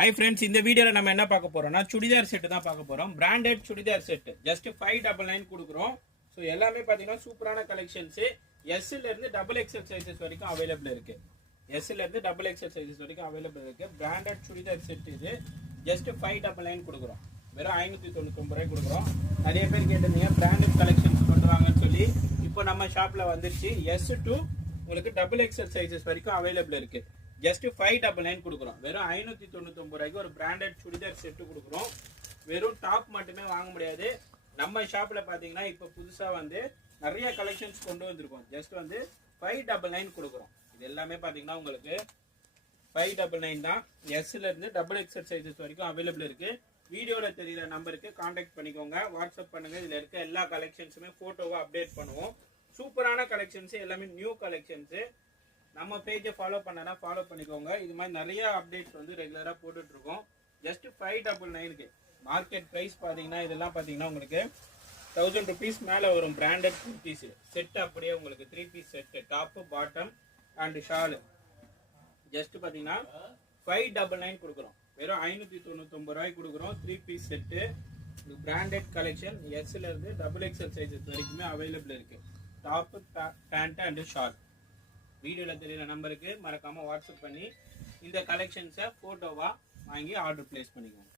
Hi friends, இந்த வீடியோவில் நம்ம என்ன பார்க்க போறோம்னா சுடிதார் செட்டு தான் பார்க்க போறோம். பிராண்டட் சுடிதார் செட்டு ஜஸ்ட் 599 கொடுக்குறோம். ஸோ எல்லாமே பார்த்தீங்கன்னா சூப்பரான கலெக்ஷன்ஸ். எஸ்ல இருந்து டபுள் எக்ஸ்எல் சைஸஸ் வரைக்கும் அவைலபிள் இருக்கு. எஸ்ல இருந்து டபுள் எக்ஸ்எல் சைஸஸ் வரைக்கும் அவைலபிள் இருக்கு. பிராண்டட் சுடிதார் செட் இது ஜஸ்ட் 599 கொடுக்குறோம். வெறும் 599 ரூபாய் கொடுக்குறோம். நிறைய பேர் கேட்டிருந்தீங்க பிராண்டட் கலெக்ஷன்ஸ் பண்ணுவாங்கன்னு சொல்லி. இப்போ நம்ம ஷாப்ல வந்துருச்சு. எஸ் டு உங்களுக்கு டபுள் எக்ஸ்எல் சைஸஸ் வரைக்கும் அவைலபிள் இருக்கு. ஜஸ்ட் 599 கொடுக்குறோம். வெறும் 599 ரூபாய்க்கு ஒரு பிராண்டட் சுடிதார் செட்டு கொடுக்குறோம். வெறும் டாப் மட்டுமே வாங்க முடியாது. நம்ம ஷாப்ல பாத்தீங்கன்னா இப்போ புதுசா வந்து நிறைய கலெக்ஷன்ஸ் கொண்டு வந்திருக்கோம். ஜஸ்ட் வந்து 599 கொடுக்குறோம். இது எல்லாமே பாத்தீங்கன்னா உங்களுக்கு 599 தான். எஸ்ல இருந்து டபுள் எக்ஸ்எல் சைஸஸ் வரைக்கும் அவைலபிள் இருக்கு. வீடியோல தெரியுற நம்பருக்கு கான்டாக்ட் பண்ணிக்கோங்க, வாட்ஸ்அப் பண்ணுங்க. இதுல இருக்க எல்லா கலெக்ஷன்ஸுமே போட்டோவா அப்டேட் பண்ணுவோம். சூப்பரான கலெக்ஷன்ஸ், எல்லாமே நியூ கலெக்ஷன்ஸ். நம்ம பேஜை ஃபாலோ பண்ணனா ஃபாலோ பண்ணிக்கோங்க. இது மாதிரி நிறைய அப்டேட்ஸ் வந்து ரெகுலராக போட்டுட்டு இருக்கோம். ஜஸ்ட் 599க்கு மார்க்கெட் ப்ரைஸ் பார்த்தீங்கன்னா இதெல்லாம் பார்த்தீங்கன்னா உங்களுக்கு 1000 rupees மேலே வரும். பிராண்டட் குர்த்திஸ் செட் அப்படியே உங்களுக்கு 3 piece set, top bottom and shawl. Just பார்த்தீங்கன்னா 599 கொடுக்குறோம். வெறும் 599 ரூபாய்க்கு கொடுக்குறோம். 3 பீஸ் செட்டு, பிராண்டட் கலெக்ஷன். எஸ்ல இருந்து டபுள் எக்ஸ்எல் சைஸஸ் வரைக்குமே அவைலபிள் இருக்கு. Top, pant and short. வீடியோல தெரியுற நம்பருக்கு மறக்காம வாட்ஸ்அப் பண்ணி இந்த கலெக்ஷன்ஸை போட்டோவா வாங்கி ஆர்டர் பிளேஸ் பண்ணிக்கோங்க.